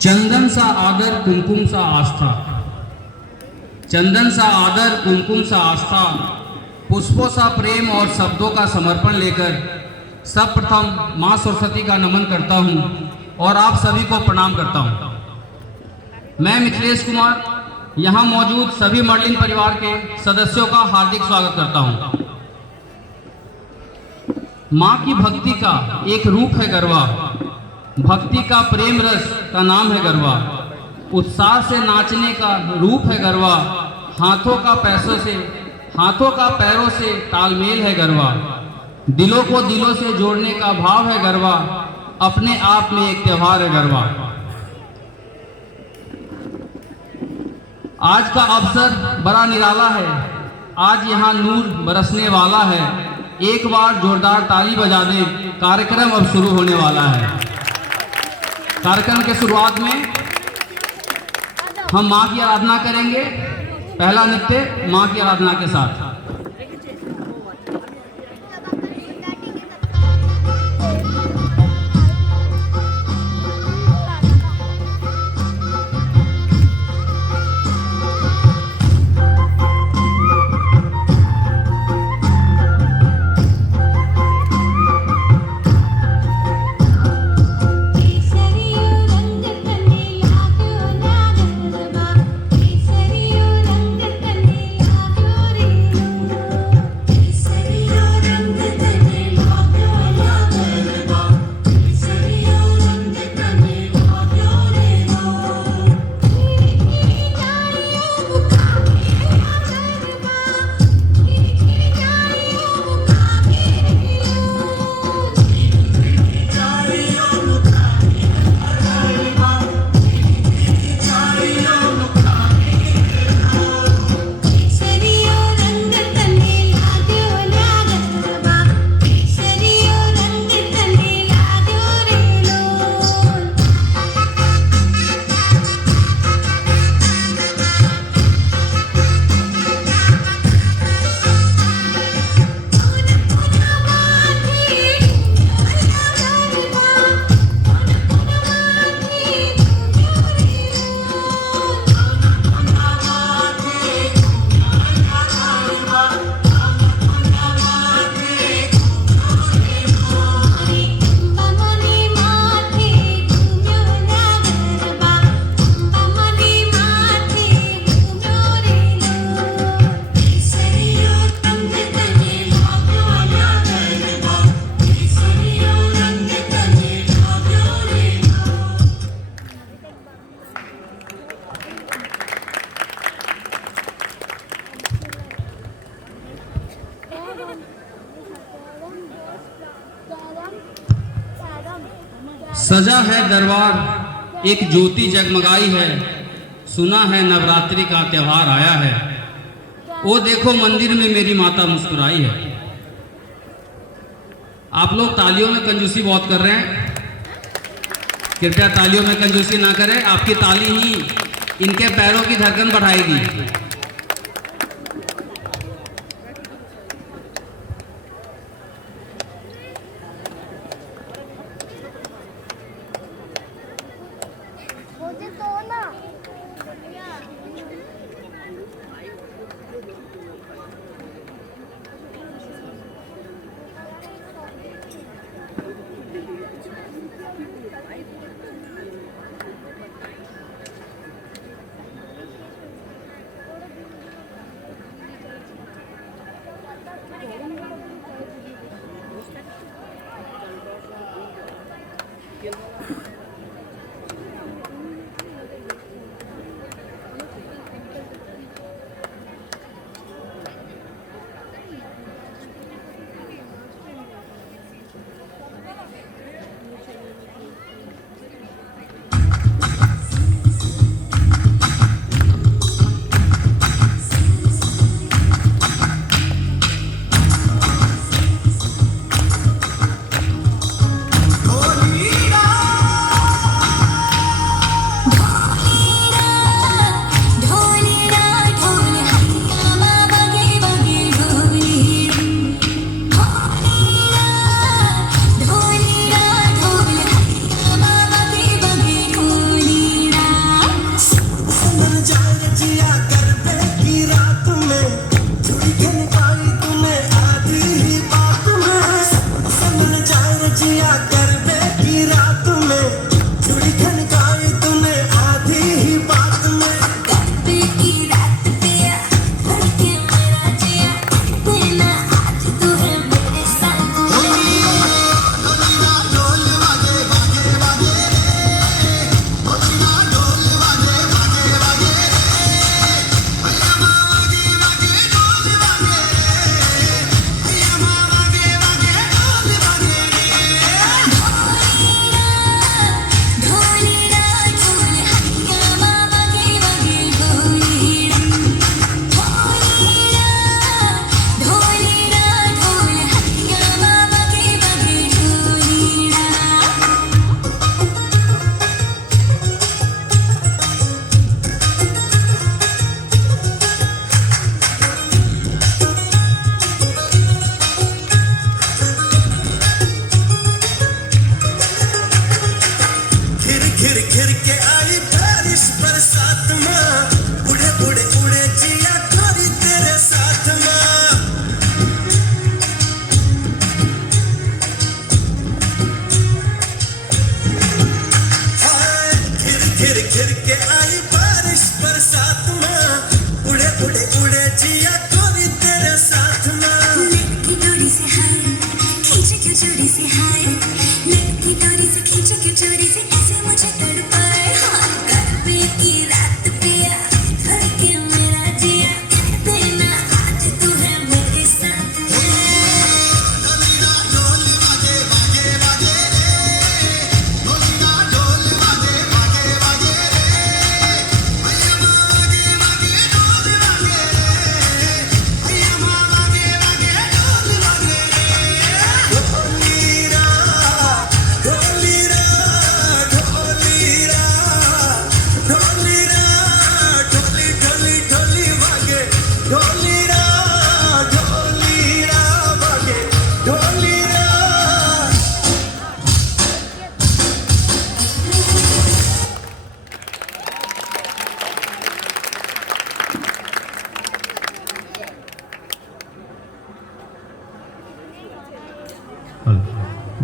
चंदन सा आदर कुमकुम सा आस्था, चंदन सा आदर कुमकुम सा आस्था, पुष्पों सा प्रेम और शब्दों का समर्पण लेकर सर्वप्रथम मां सरस्वती का नमन करता हूं और आप सभी को प्रणाम करता हूं। मैं मिथिलेश कुमार यहां मौजूद सभी मर्लिन परिवार के सदस्यों का हार्दिक स्वागत करता हूं। मां की भक्ति का एक रूप है गरबा, भक्ति का प्रेम रस का नाम है गरबा, उत्साह से नाचने का रूप है गरबा, हाथों का पैरों से तालमेल है गरबा, दिलों को दिलों से जोड़ने का भाव है गरबा, अपने आप में एक त्योहार है गरबा। आज का अवसर बड़ा निराला है, आज यहाँ नूर बरसने वाला है, एक बार जोरदार ताली बजा दें, कार्यक्रम अब शुरू होने वाला है। कार्यक्रम के शुरुआत में हम मां की आराधना करेंगे। पहला नृत्य मां की आराधना के साथ। सजा है दरबार एक ज्योति जगमगाई है, सुना है नवरात्रि का त्योहार आया है, वो देखो मंदिर में मेरी माता मुस्कुराई है। आप लोग तालियों में कंजूसी बहुत कर रहे हैं, कृपया तालियों में कंजूसी ना करें, आपकी ताली ही इनके पैरों की धड़कन बढ़ाएगी। फिर के आई बारिश बरसात में उड़े उड़े उड़े जिया कोरी तेरे साथ में लटकी डोरी से हाय खींचे क्यों चोरी से हाय लटकी डोरी से खींचे क्यों चोरी से ऐसे मुझे तड़पाए हाँ कर की रात पिया धड़के मेरा जिया देना आज तू है मेरे साथ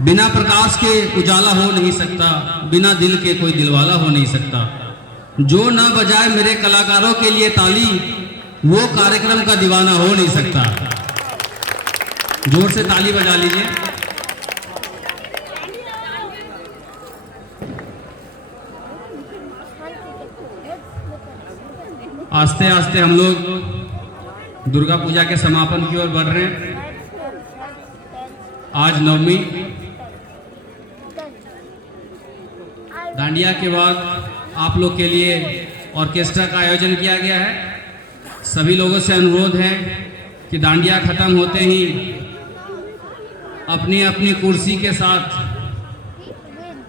बिना प्रकाश के उजाला हो नहीं सकता, बिना दिल के कोई दिलवाला हो नहीं सकता। जो ना बजाए मेरे कलाकारों के लिए ताली, वो कार्यक्रम का दीवाना हो नहीं सकता। जोर से ताली बजा लीजिए। आस्ते आस्ते हम लोग दुर्गा पूजा के समापन की ओर बढ़ रहे हैं। आज नवमी, डांडिया के बाद आप लोग के लिए ऑर्केस्ट्रा का आयोजन किया गया है। सभी लोगों से अनुरोध है कि डांडिया खत्म होते ही अपनी अपनी कुर्सी के साथ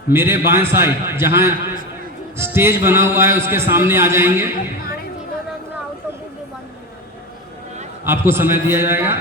मेरे बाएं साइड जहां स्टेज बना हुआ है उसके सामने आ जाएंगे। आपको समय दिया जाएगा।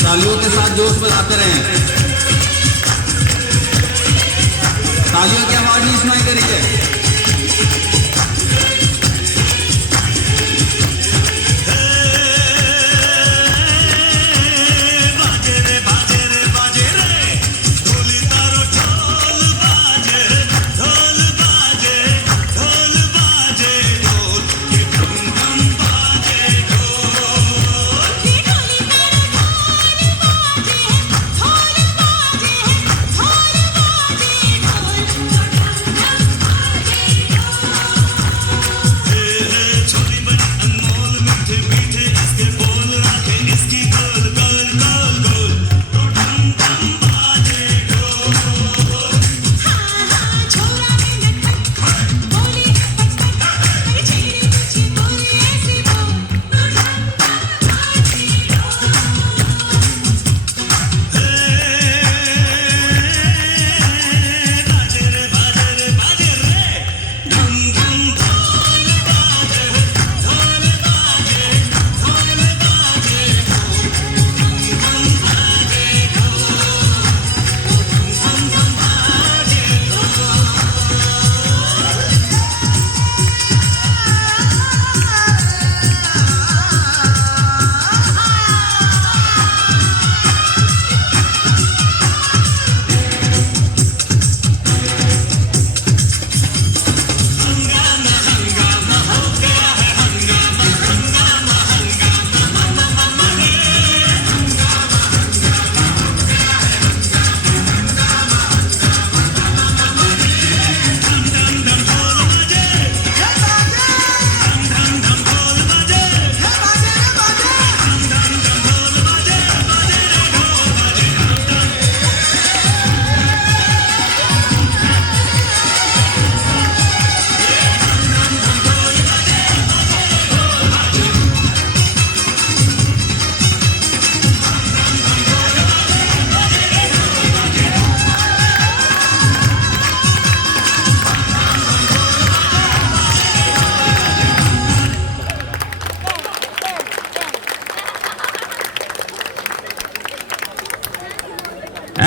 तालियों के साथ जोश बजाते रहें। तालियों की आवाज नहीं सुनाई दे रही है।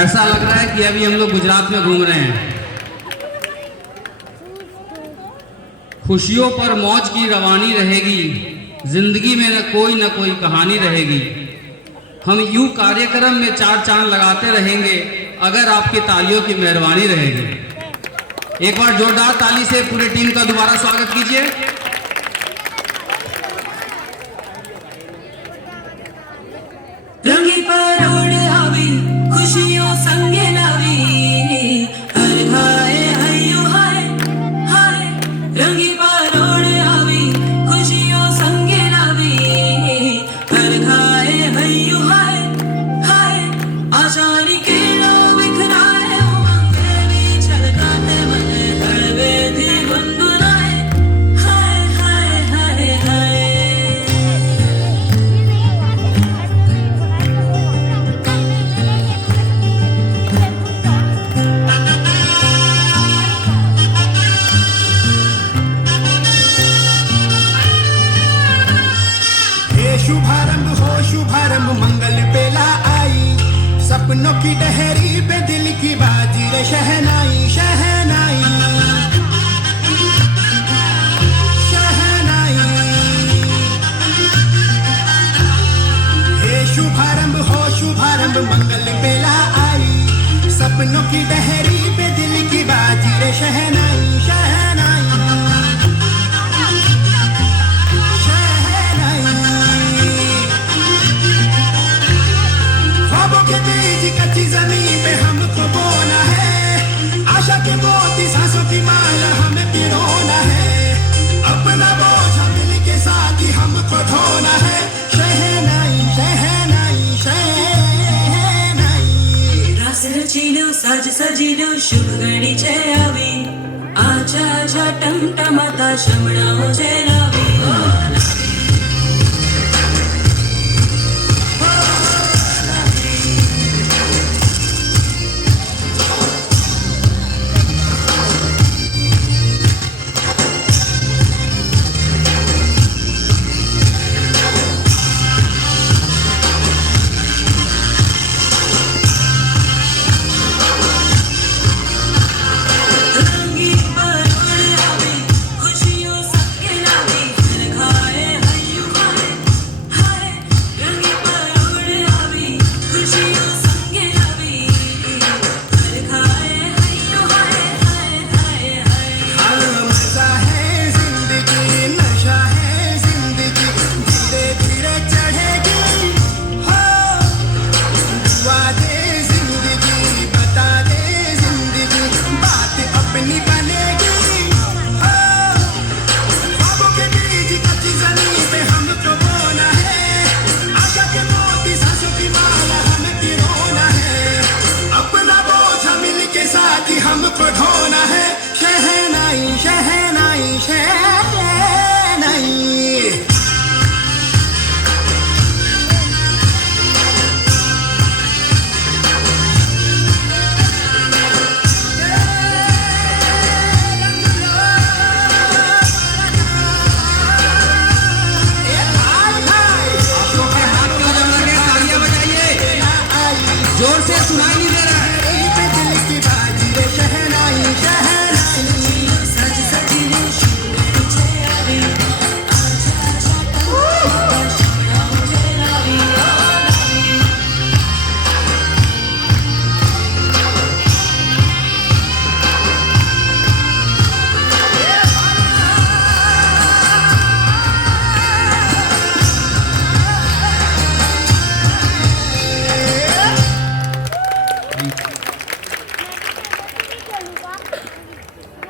ऐसा लग रहा है कि अभी हम लोग गुजरात में घूम रहे हैं। खुशियों पर मौज की रवानी रहेगी, जिंदगी में न कोई कहानी रहेगी। हम यूं कार्यक्रम में चार चांद लगाते रहेंगे अगर आपकी तालियों की मेहरबानी रहेगी। एक बार जोरदार ताली से पूरी टीम का दोबारा स्वागत कीजिए। रंगी परोड़ आवी खुशियों संगे लावी, हर हाय हयो हाय हाय। रंगी परोड़ आवी खुशियों संगे लावी, हर हाय हयो हाय हाय। आशानी के लो बिखराए उमंगे भी छलकाते मन, हड़बे थी गुनगुनाए हाय हाय हाय हाय। शुभारंभ मंगल बेला आई, सपनों की डहरी पे दिल की बाजी रे शहनाई शहनाई शहनाई। हे शुभारंभ मंगल बेला आई, सपनों की डहरी पे दिल की बाजी रे शहनाई शहनाई। कच्ची जमीन पे हमको बोना है, आशा के मोती सांसों की माला हमें पिरोना है। अपना बोझ मिल के साथ ही हमको ढोना है। शहनाई शहनाई शहनाई। रास रचीलो साज सजीलो शुभ घड़ी छे आवी, आजा आजा टमटमाता शमणाओ छे लावी। हमको ढोना है। शहनाई शहनाई शहनाई। जोर से सुनाई नहीं दे रहा है।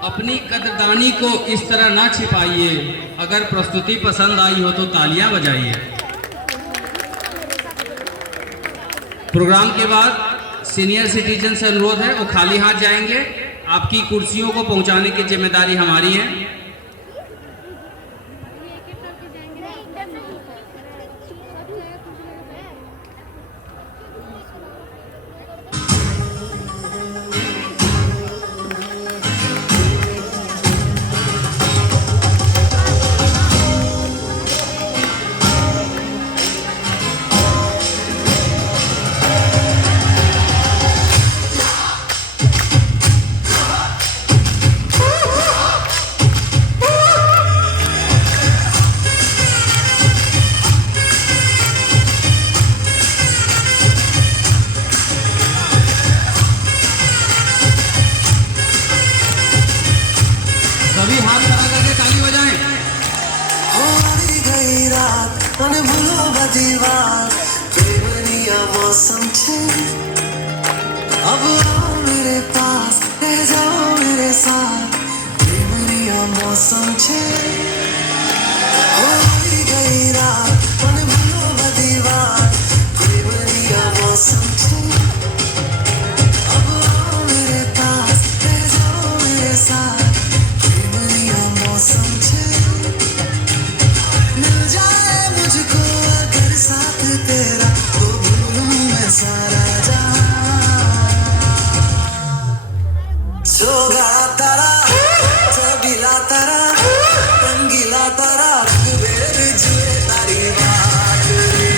अपनी कदरदानी को इस तरह ना छिपाइए, अगर प्रस्तुति पसंद आई हो तो तालियां बजाइए। प्रोग्राम के बाद सीनियर सिटीजन से अनुरोध है वो खाली हाथ जाएंगे। आपकी कुर्सियों को पहुंचाने की जिम्मेदारी हमारी है। सभी हाथ खड़ा करके ताली बजाएं। आई गई रात मन भूलो बदीवार प्रेमनिया मौसम छे अब आओ मेरे पास रह जाओ मेरे साथ प्रेमनिया मौसम छे आई गई रात मन भूलो बदीवार प्रेमनिया मौसम छे अब आओ मेरे पास रह जाओ मेरे साथ प्रेमनिया मौसम छे मिल जाए मुझको अगर साथ तेरा तो भूलूं मैं सारा जहां सोगा तारा चबीला तारा रंगीला तारा रंग बेर जुए तारी बात रे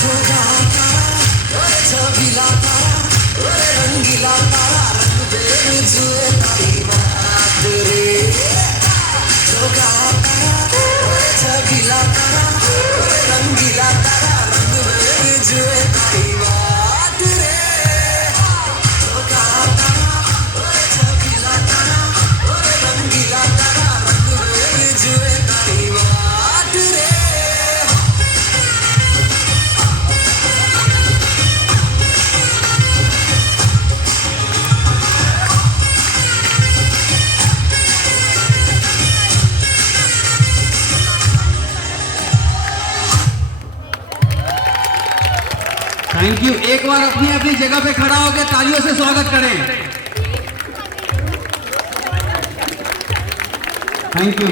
सोगा तारा चबीला तारा रंगीला तारा रंग बेर जुए तारी बात रे सोगा तारा चबीला तारा रंगीला तारा रंग बेर जुए तारी बात रे सोगा तारा चबीला तारा रंगीला तारा रंग बेर जुए तारी बात रे थैंक यू। एक बार अपनी अपनी जगह पे खड़ा होकर तालियों से स्वागत करें। थैंक यू,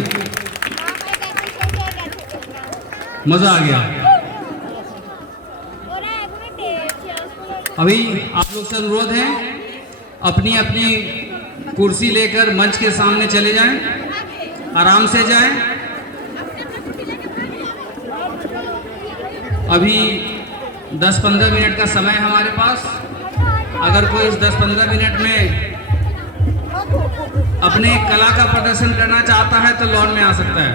मजा आ गया। अभी आप लोग से अनुरोध है अपनी अपनी कुर्सी लेकर मंच के सामने चले जाएं, आराम से जाएं। अभी 10-15 मिनट का समय है हमारे पास। अगर कोई इस 10-15 मिनट में अपने कला का प्रदर्शन करना चाहता है तो लॉन में आ सकता है।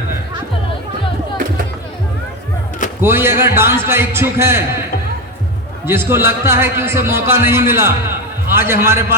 कोई अगर डांस का इच्छुक है जिसको लगता है कि उसे मौका नहीं मिला, आज हमारे पास